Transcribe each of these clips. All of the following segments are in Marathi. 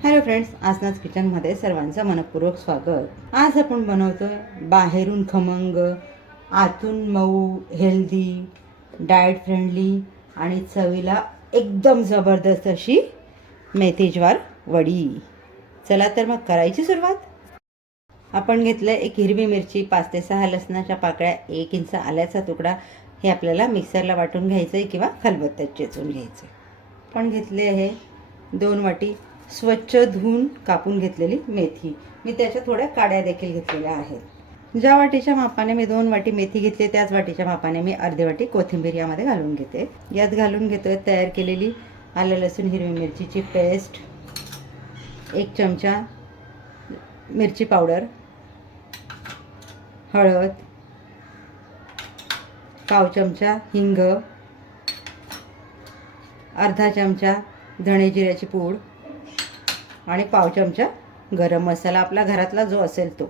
हॅलो फ्रेंड्स, आसनाच किचनमध्ये सर्वांचं मनपूर्वक स्वागत। आज आपण बनवतोय बाहेरून खमंग, आतून मऊ, हेल्दी, डाएट फ्रेंडली आणि चवीला एकदम जबरदस्त अशी मेथी ज्वार वडी। चला तर मग करायची सुरुवात। आपण घेतलं एक हिरवी मिरची, 5 ते 6 लसणाच्या पाकळ्या, 1 इंच आल्याचा तुकडा। हे आपल्याला मिक्सरला वाटून घ्यायचं आहे किंवा खलबत्त्यात चेचून घ्यायचं आहे। पण घेतले आहे 2 वाटी स्वच्छ धुवून कापून घेतलेली मेथी। मी त्याच्या थोड्या काड्या देखील घेतलेल्या आहेत। ज्या वाटीच्या मापाने मी 2 वाटी मेथी घेतली त्याच वाटीच्या मापाने मी अर्धी वाटी कोथिंबीर यामध्ये घालून घेते। यात घालून घेतोय तयार केलेली आलं लसूण हिरवी मिरचीची पेस्ट, 1 चमचा मिरची पावडर, हळद, पाव चमचा हिंग, अर्धा चमचा धणे जिऱ्याची पूड आणि पाव चमचा गरम मसाला आपला घरातला जो असेल तो,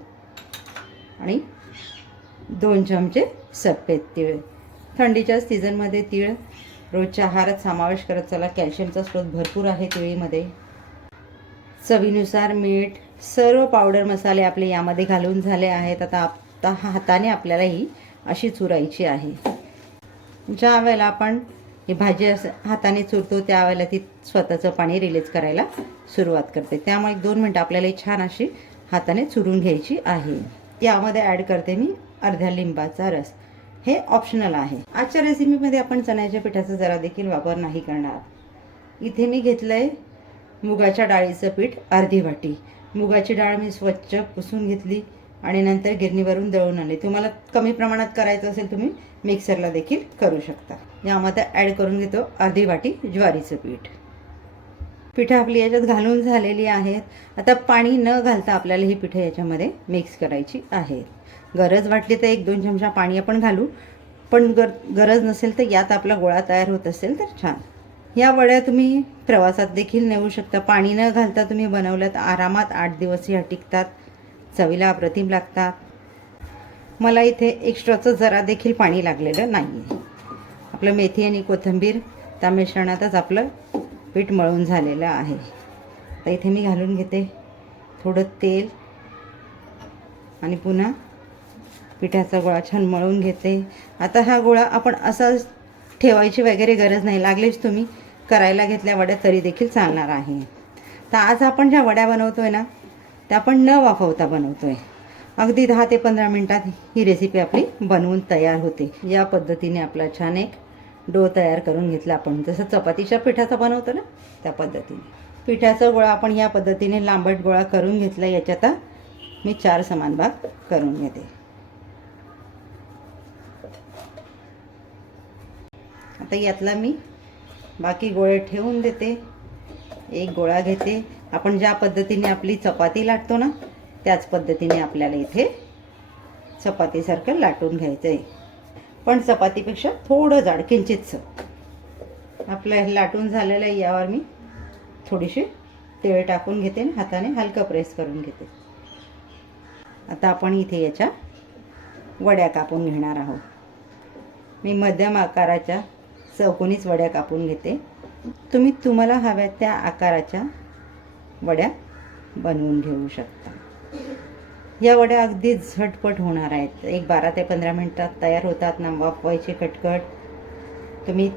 आणि 2 चमचे सफेद तीळ। थंडीच्या सीझनमध्ये तीळ रोजच्या आहारात समावेश करत चला, कॅल्शियमचा स्रोत भरपूर आहे तिळीमध्ये। चवीनुसार मीठ, सर्व पावडर मसाले आपले यामध्ये घालून झाले आहेत। आता हाताने आपल्याला ही अशी चुरायची आहे। ज्या वेळेला आपण ही भाजी हाताने चुरतो त्यावेळेला ती स्वतःचं पाणी रिलीज करायला सुरुवात करते, त्यामुळे 1-2 मिनिटं आपल्याला छान अशी हाताने चुरून घ्यायची आहे। यामध्ये ॲड करते मी अर्ध्या लिंबाचा रस। हे ऑप्शनल आहे। आजच्या रेसिपीमध्ये आपण चण्याच्या पिठाचा जरा देखील वापर नाही करणार। इथे मी घेतलंय मुगाच्या डाळीचं पीठ अर्धी वाटी। मुगाची डाळ मी स्वच्छ पुसून घेतली आणि नंतर गिरणीवरून दळून आणली। तुम्हाला कमी प्रमाणात करायचं असेल तुम्ही मिक्सरला देखील करू शकता। यामध्ये ॲड करून घेतो अर्धी वाटी ज्वारीचं पीठ। पिठं आपली याच्यात घालून झालेली आहेत। आता पाणी न घालता आपल्याला ही पिठं याच्यामध्ये मिक्स करायची आहेत। गरज वाटली तर 1-2 चमचा पाणी आपण घालू, पण गरज नसेल तर यात आपला गोळा तयार होत असेल तर छान। या वड्या तुम्ही प्रवासात देखील नेऊ शकता। पाणी न घालता तुम्ही बनवलं तर आरामात 8 दिवस या टिकतात, चवीला अप्रतिम लागतात। मला इथे एक्स्ट्राचं जरा देखील पाणी लागलेलं नाही आहे। आपलं मेथी आणि कोथिंबीर त्या मिश्रणातच आपलं पीठ मळून झालेलं आहे। आता इथे मी घालून घेते थोडं तेल आणि पुन्हा पिठाचा गोळा छान मळून घेते। आता हा गोळा आपण असा ठेवायची वगैरे गरज नाही, लागलीच तुम्ही करायला घेतल्या वड्या तरी देखील चालणार आहे। तर आज आपण ज्या वड्या बनवतोय ना त्या आपण न वाफवता बनवतोय। अगदी 10 ते 15 मिनिटात ही रेसिपी आपली बनवून तयार होते। या पद्धतीने आपला छान एक डो तयार करून घेतला आपण, जसं चपातीच्या पिठाचा बनवतो ना त्या पद्धतीने। पिठाचा गोळा आपण या पद्धतीने लांबट गोळा करून घेतला। याच्यात मी 4 समान भाग करून घेते। आता यातला मी बाकी गोळे ठेवून देते। एक गोळा घेते। आपण ज्या पद्धतीने आपली चपाती लाटतो ना त्याच पद्धतीने आपल्याला इथे चपातीसारखं लाटून घ्यायचं आहे, पण चपातीपेक्षा थोडं जाड किंचितसं। आपलं हे लाटून झालेलं आहे। यावर मी थोडीशी तेल टाकून घेते आणि हाताने हलकं प्रेस करून घेते। आता आपण इथे याच्या वड्या कापून घेणार आहोत। मी मध्यम आकाराच्या चौकोनीच वड्या कापून घेते। तुम्हाला हव्या त्या आकाराच्या वड्या बनवून घेऊ शकता। या वड्या अगदी झटपट होणार आहेत। 12 ते 15 मिनिटात तयार होतात ना, वाफवायची कटकट। तुम्ही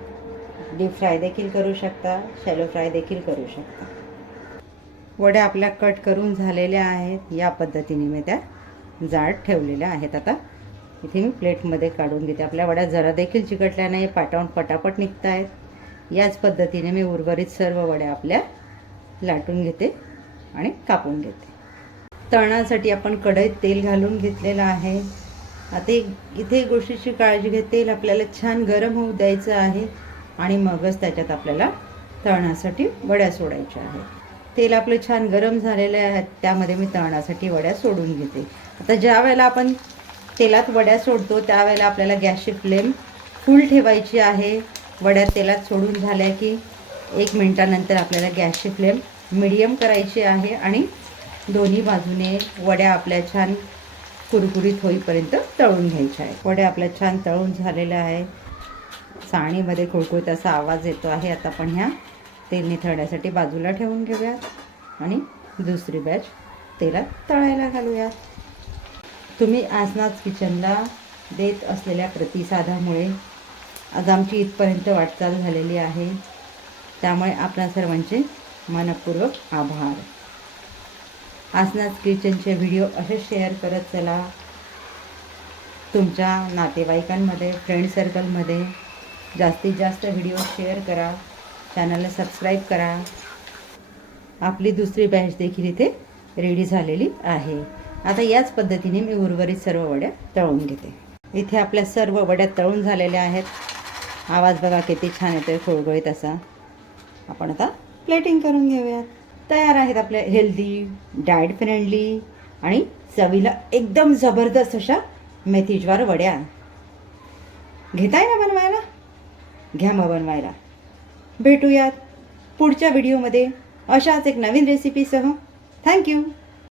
डीप फ्राय देखील करू शकता, शॅलो फ्राय देखील करू शकता। वड्या आपल्या कट करून झालेल्या आहेत। या पद्धतीने मी त्या जाड ठेवलेल्या आहेत। आता इथे मी प्लेटमध्ये काढून घेते। आपल्या वड्या जरा देखील चिकटल्या नाही, पाटावून पटापट निघत आहेत। याच पद्धतीने मी उर्वरित सर्व वड्या आपल्या लाटून घेते आणि कापून घेते। तळण्यासाठी आपण कढईत तेल घालून घेतलेलं आहे। आता इथे एक गोष्टीची काळजी घे, तेल आपल्याला छान गरम होऊ द्यायचं आहे आणि मगच त्याच्यात आपल्याला तळण्यासाठी वड्या सोडायच्या आहेत। तेल आपलं छान गरम झालेलं आहे, त्यामध्ये मी तळण्यासाठी वड्या सोडून घेते। आता ज्या वेळेला आपण तेलात वड्या सोडतो त्यावेळेला आपल्याला गॅसची फ्लेम फुल ठेवायची आहे। वड्या तेलात सोडून झाल्या की 1 मिनिटानंतर आपल्याला गॅसची फ्लेम मीडियम करायची आहे आणि दोन्ही बाजूने वड्या आपल्या छान कुरकुरीत होईपर्यंत तळून घ्यायच्या आहेत। वड्या आपल्या छान तळून झालेल्या आहेत। चाळणीमध्ये कुळकुळीत असा आवाज येतो आहे। आता आपण ह्या तेल निथळण्यासाठी बाजूला ठेवून घेऊया। आणि दुसरी बॅच तेलात तळायला घालूयात. तुम्ही आसनाज किचनला देत असलेल्या प्रतिसादामुळे आज आमची इथपर्यंत वाटचाल झालेली आहे. त्यामुळे आपणा सर्वांचे मनपूर्वक आभार. आसनाज किचनचे व्हिडिओ असे शेअर करत चला. तुमच्या नातेवाईकांमध्ये, फ्रेंड सर्कलमध्ये जास्तीत जास्त व्हिडिओ शेअर करा. चॅनलला सबस्क्राईब करा. आपली दुसरी बॅच देखील इथे रेडी झालेली आहे. आता याच पद्धतीने मी उर्वरित सर्व वड्या तळून घेते. इथे आपल्या सर्व वड्या तळून झालेल्या आहेत. आवाज बघा किती छान येतोय, खुळगुळीत असा. आपण आता प्लेटिंग करून घेऊयात. तयार आहेत आपल्या हेल्दी, डाएट फ्रेंडली आणि चवीला एकदम जबरदस्त अशा मेथीज्वार वड्या. घेताय ना बनवायला? घ्या मग बनवायला. भेटूयात पुढच्या व्हिडिओमध्ये अशाच एक नवीन रेसिपीसह. थँक्यू.